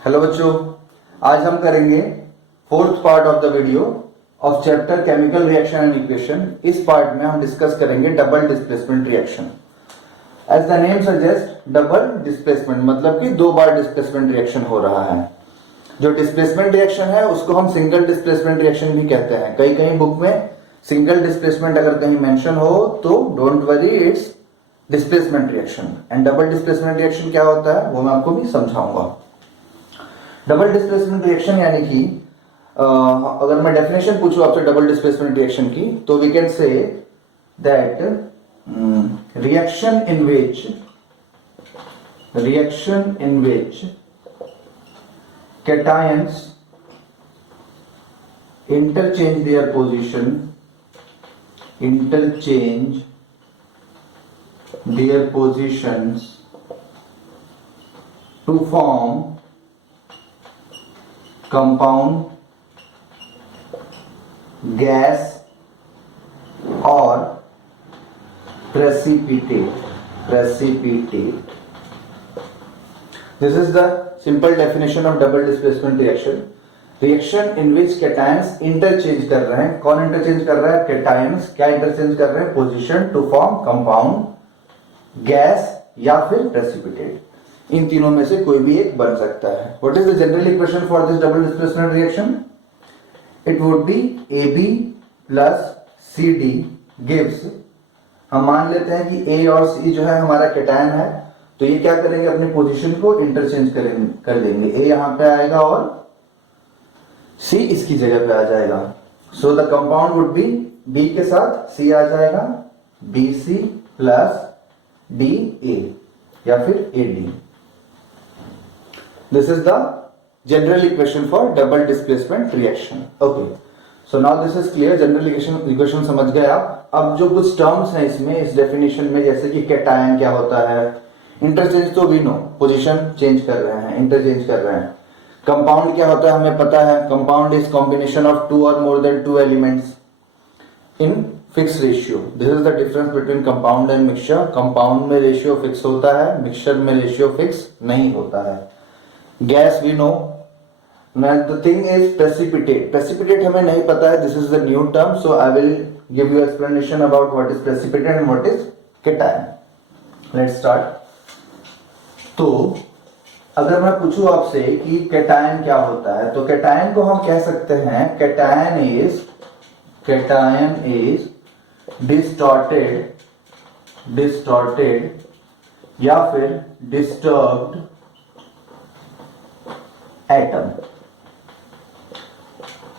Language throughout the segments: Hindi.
हेलो बच्चों, आज हम करेंगे fourth part of the video of chapter chemical reaction and equation. इस पार्ट में हम डिस्कस करेंगे double displacement reaction. As the name suggest, double displacement मतलब कि दो बार डिस्प्लेसमेंट रिएक्शन हो रहा है। जो डिस्प्लेसमेंट रिएक्शन है उसको हम सिंगल डिस्प्लेसमेंट रिएक्शन भी कहते हैं। कई कई बुक में सिंगल डिस्प्लेसमेंट अगर कहीं मेंशन हो तो don't worry, it's displacement reaction. And double displacement reaction क्या होता है वो मैं आपको भी समझाऊंगा। डबल डिस्प्लेसमेंट रिएक्शन यानी कि अगर मैं डेफिनेशन पूछूं आपसे डबल डिस्प्लेसमेंट रिएक्शन की, तो we can say that reaction in which cations interchange their positions to form compound, gas or precipitate. This is the simple definition of double displacement reaction. Reaction in which cations interchange कर रहे हैं। कौन इंटरचेंज कर रहा है? कैटायंस। क्या इंटरचेंज कर रहे हैं? Position to form compound, gas या फिर प्रेसिपिटेट। इन तीनों में से कोई भी एक बन सकता है। What is the general equation for this double displacement reaction? It would be AB plus CD gives, हम मान लेते हैं कि A और C जो है हमारा कैटायन है, तो ये क्या करेंगे? अपनी पोजीशन को इंटरचेंज कर देंगे। A यहां पे आएगा और C इसकी जगह पे आ जाएगा। So the compound would be B के साथ C आ जाएगा, BC प्लस DA या फिर AD। This is the general equation for double displacement reaction. Okay, so now this is clear. General equation समझ गए आप। अब जो कुछ टर्म्स हैं इसमें, इस डेफिनेशन में, जैसे कि कैटायन क्या होता है, इंटरचेंज तो वी नो, पोजीशन चेंज कर रहे हैं, इंटरचेंज कर रहे हैं। कंपाउंड क्या होता है हमें पता है, compound is combination of two और more than two elements in fix ratio. This is the difference between compound and mixture. Compound में रेशियो फिक्स होता है, मिक्सचर में रेशियो फिक्स नहीं होता है। Guess we know. The thing is precipitate. Precipitate हमें नहीं पता है, this is the new term, so I will give you explanation about what is precipitate and what is cation. Let's start. तो अगर मैं पूछूं आपसे कि कैटायन क्या होता है, तो कैटायन को हम कह सकते हैं कैटायन इज डिस्टॉर्टेड या फिर डिस्टर्ब्ड एटम।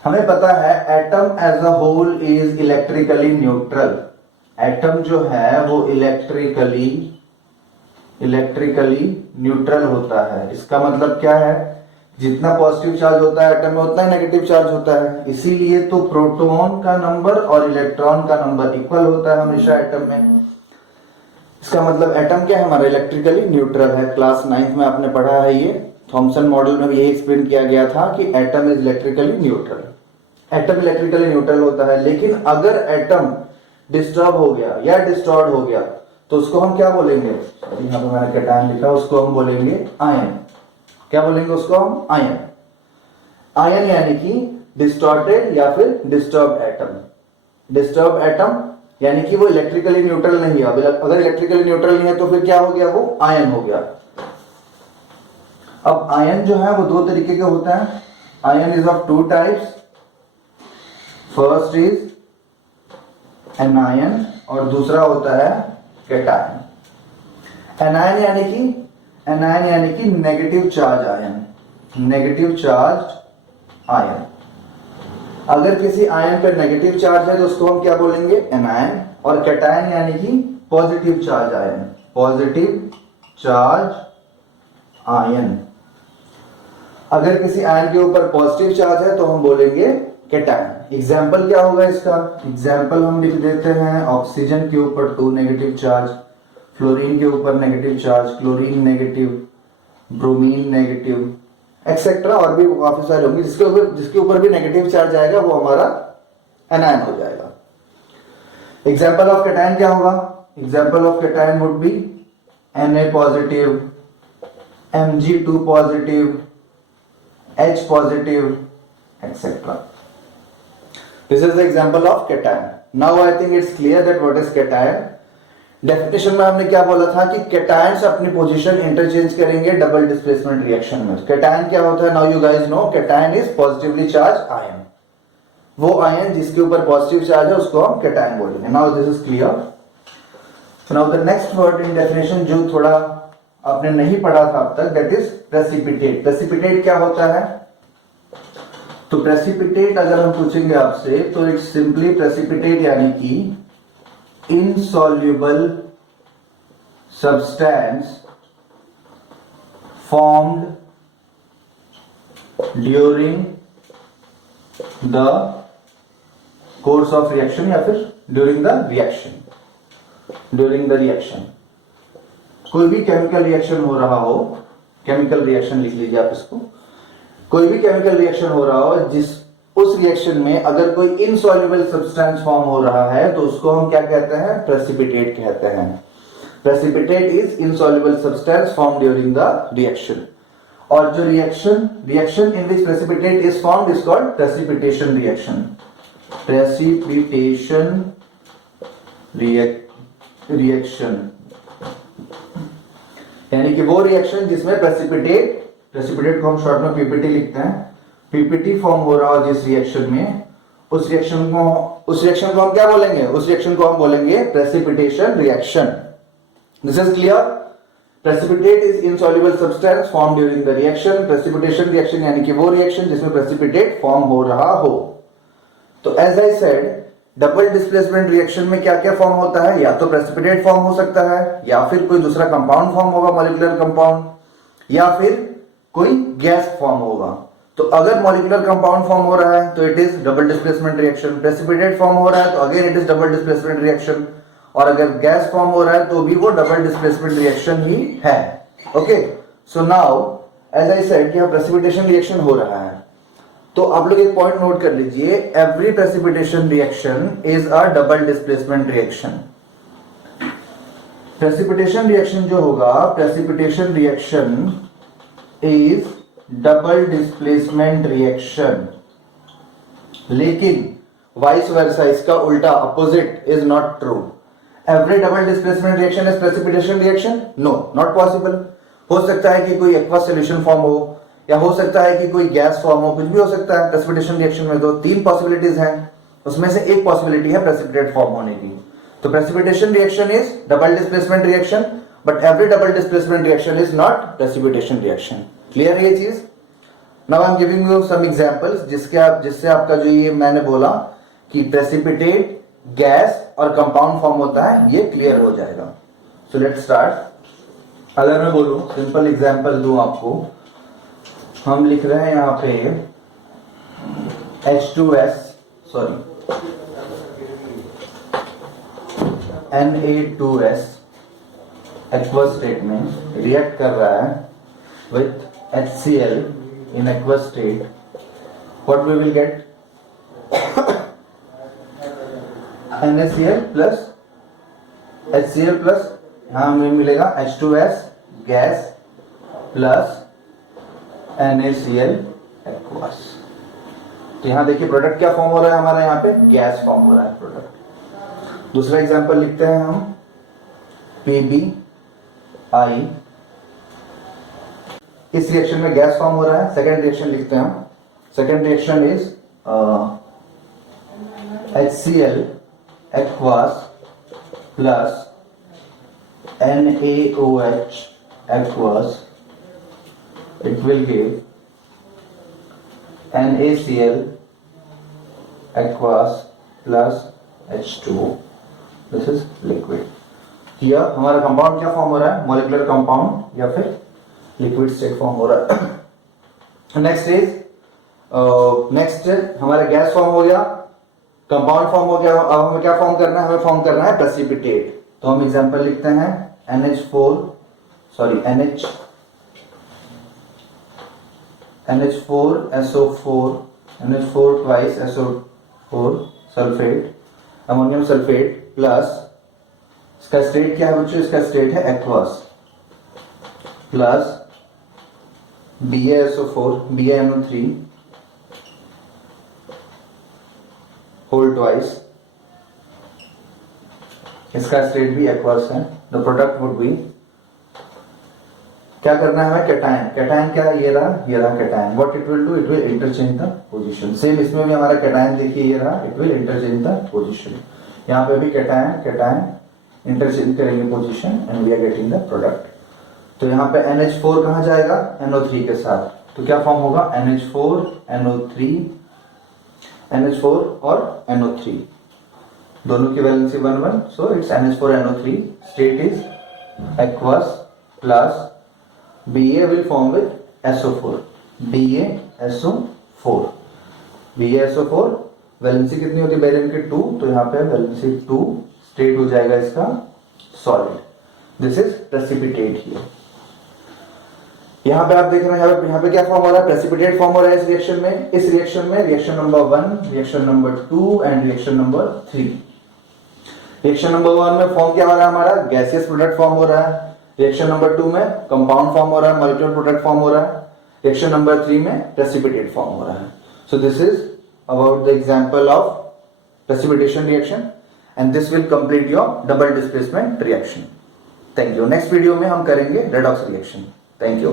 हमें पता है atom as a whole is electrically neutral. Atom जो है वो इलेक्ट्रिकली न्यूट्रल होता है। इसका मतलब क्या है? जितना पॉजिटिव चार्ज होता है एटम में उतना ही नेगेटिव चार्ज होता है। इसीलिए तो प्रोटॉन का नंबर और इलेक्ट्रॉन का नंबर इक्वल होता है हमेशा एटम में। इसका मतलब एटम क्या है? हमारा इलेक्ट्रिकली न्यूट्रल है। क्लास 9th में आपने पढ़ा है ये, थॉमसन मॉडल में भी यही एक्सप्लेन किया गया था कि atom is electrically neutral. Atom electrically neutral होता है, लेकिन अगर एटम डिस्टर्ब हो गया या डिस्टॉर्ट हो गया तो उसको हम क्या बोलेंगे? यहां पे मैंने कैटायन लिखा, उसको हम बोलेंगे आयन। क्या बोलेंगे उसको हम? आयन। आयन यानी कि डिस्टॉर्टेड या फिर डिस्टर्ब एटम। डिस्टर्ब एटम यानी कि वो इलेक्ट्रिकली न्यूट्रल नहीं है। अगर इलेक्ट्रिकली न्यूट्रल नहीं है तो फिर क्या हो गया? वो आयन हो गया। अब आयन जो है वो दो तरीके के होता है। Ion is of two types. First is anion और दूसरा होता है कैटायन। एनायन यानी कि negative charge ion. Negative charge ion. अगर किसी आयन पर नेगेटिव चार्ज है तो उसको हम क्या बोलेंगे? एनायन। और कैटायन यानी कि positive charge ion. Positive charge ion. अगर किसी आयन के ऊपर पॉजिटिव चार्ज है तो हम बोलेंगे कैटायन। एग्जाम्पल क्या होगा इसका? एग्जाम्पल हम लिख देते हैं, ऑक्सीजन के ऊपर 2 नेगेटिव चार्ज, फ्लोरीन के ऊपर negative charge, chlorine negative, bromine negative, etcetera और भी काफी सारे होंगे। जिसके ऊपर भी नेगेटिव चार्ज आएगा वो हमारा एनायन हो जाएगा। एग्जाम्पल ऑफ कैटायन क्या होगा? Example of cation would be Na positive, Mg2 positive, H positive, etc. This is the example of cation. Now I think it's clear that what is cation. Definition में हमने क्या बोला था कि कैटायंस अपनी पोजीशन इंटरचेंज करेंगे डबल डिस्प्लेसमेंट रिएक्शन में. कैटायन क्या होता है? Now you guys know cation is positively charge ion. वो आयन जिसके ऊपर पॉजिटिव चार्ज है उसको हम कैटायन बोलेंगे. Now this is clear. Now the next word in definition जो थोड़ा आपने नहीं पढ़ा था अब तक, दैट इज प्रेसिपिटेट. प्रेसिपिटेट क्या होता है? तो प्रेसिपिटेट अगर हम पूछेंगे आपसे तो इट्स सिंपली प्रेसिपिटेट यानी कि insoluble substance formed during the course of reaction या फिर during the reaction. कोई भी केमिकल रिएक्शन हो रहा हो, केमिकल रिएक्शन लिख लीजिए आप इसको. कोई भी केमिकल रिएक्शन हो रहा हो जिस उस रिएक्शन में अगर कोई इनसॉल्युबल सब्सटेंस फॉर्म हो रहा है तो उसको हम क्या कहते हैं? प्रेसिपिटेट कहते हैं. Precipitate is insoluble substance form during the reaction. और जो reaction in which precipitate is formed is called precipitation reaction. Precipitation reaction यानी कि वो रिएक्शन जिसमें प्रेसिपिटेट को हम शॉर्ट में पीपीटी लिखते हैं. पीपीटी फॉर्म हो रहा हो जिस रिएक्शन में, उस रिएक्शन को हम क्या बोलेंगे? उस रिएक्शन को हम बोलेंगे precipitation reaction. This is clear. Precipitate is insoluble substance form during the reaction. Precipitation reaction यानी कि वो रिएक्शन जिसमें प्रेसिपिटेट फॉर्म हो रहा हो. तो as I said, double displacement reaction में क्या क्या फॉर्म होता है? या तो प्रेसिपिटेट फॉर्म हो सकता है, या फिर कोई दूसरा कंपाउंड फॉर्म होगा, मॉलिक्यूलर कंपाउंड, या फिर कोई गैस फॉर्म होगा. तो अगर मॉलिक्यूलर कंपाउंड फॉर्म हो रहा है तो it is double displacement reaction. Precipitate form हो रहा है तो again it is double displacement reaction. और अगर गैस फॉर्म हो रहा है तो भी वो डबल डिस्प्लेसमेंट रिएक्शन ही है. Okay, so now as I said कि यहां प्रेसिपिटेशन रिएक्शन हो रहा है. तो आप लोग एक पॉइंट नोट कर लीजिए, every precipitation reaction is a double displacement reaction. Precipitation reaction जो होगा, precipitation reaction is double displacement reaction. लेकिन वाइस वर्सा, इसका उल्टा opposite is not true. Every double displacement reaction is precipitation reaction? No, not possible. हो सकता है कि कोई एक्वा सॉल्यूशन फॉर्म हो, या हो सकता है कि कोई गैस फॉर्म हो, कुछ भी हो सकता है. प्रेसिपिटेशन रिएक्शन में तो 3 पॉसिबिलिटीज हैं, उसमें से एक पॉसिबिलिटी है प्रेसिपिटेट फॉर्म होने की. तो precipitation reaction is double displacement reaction, but every double displacement reaction is not precipitation reaction. Clear है ये चीज? Now I am giving you some examples जिससे आपका जो ये मैंने बोला कि प्रेसिपिटेट, गैस और कंपाउंड फॉर्म होता है, ये क्लियर हो जाएगा. So let's start. अगर मैं बोलूं, सिंपल एग्जांपल दूं आपको, हम लिख रहे हैं यहां पे H2S, sorry Na2S aqueous state में रिएक्ट कर रहा है with HCl in aqueous state. What we will get? NaCl plus HCl plus यहाँ हमें मिलेगा H2S gas plus NaCl aqueous. तो यहाँ देखिए प्रोडक्ट क्या फॉर्म हो रहा है हमारा, यहाँ पे गैस फॉर्म हो रहा है प्रोडक्ट. दूसरा एग्जांपल लिखते हैं हम PbI. इस रिएक्शन में गैस फॉर्म हो रहा है. सेकेंड रिएक्शन लिखते हैं हम. Second reaction is HCl aqueous plus NaOH aqueous. It will give NaCl aqueous plus H2O. This is liquid. Here हमारा कंपाउंड क्या फॉर्म हो रहा है? मॉलिक्यूलर कंपाउंड या फिर लिक्विड स्टेट फॉर्म हो रहा है. नेक्स्ट हमारा गैस फॉर्म हो गया, कंपाउंड फॉर्म हो गया. अब हमें क्या फॉर्म करना है? हमें फॉर्म करना है प्रेसिपिटेट. तो हम एग्जांपल लिखते हैं NH4SO4 twice SO4 sulphate, ammonium sulphate plus इसका स्टेट क्या है बच्चों? इसका स्टेट है aqueous plus BaSO4 BaNO3 whole twice, इसका स्टेट भी एक्वस है। द प्रोडक्ट वुड बी, क्या करना है हमें, कैटायन। कैटायन क्या, ये रहा cation. What it will do, it will interchange the position. Same इसमें भी हमारा कैटायन देखिए ये रहा, it will interchange the position. यहाँ पे भी कैटायन इंटरचेंज करेंगे position and we are getting the product. तो यहाँ पे NH4 कहाँ जाएगा, NO3 के साथ, तो क्या फॉर्म होगा, NH4 NO3, NH4 और NO3 दोनों की valency 1 1, so it's NH4 NO3, state is aqueous plus Ba will form with SO4, BaSO4, BaSO4 valency कितनी होती है बेरियम की 2, तो यहाँ पे वैलेंसी 2, स्टेट हो जाएगा इसका solid. This is precipitate here. यहाँ पे आप देख रहे हैं यहाँ पे क्या फॉर्म हो रहा है, प्रेसिपिटेट फॉर्म हो रहा है इस रिएक्शन में। इस रिएक्शन में reaction number 1, reaction number 2 and reaction number 3। Reaction number 1 में फॉर्म क्या हो रहा है हमारा, गैसियस प्रोडक्ट फॉर्म हो रहा है। रिएक्शन नंबर 2 में कंपाउंड फॉर्म हो रहा है, मॉलिक्यूलर प्रोडक्ट फॉर्म हो रहा है। रिएक्शन नंबर 3 में प्रेसिपिटेट फॉर्म हो रहा है। So this is about the example of precipitation reaction and this will complete your double displacement reaction. Thank you. Next video में हम करेंगे रेडॉक्स रिएक्शन। Thank you.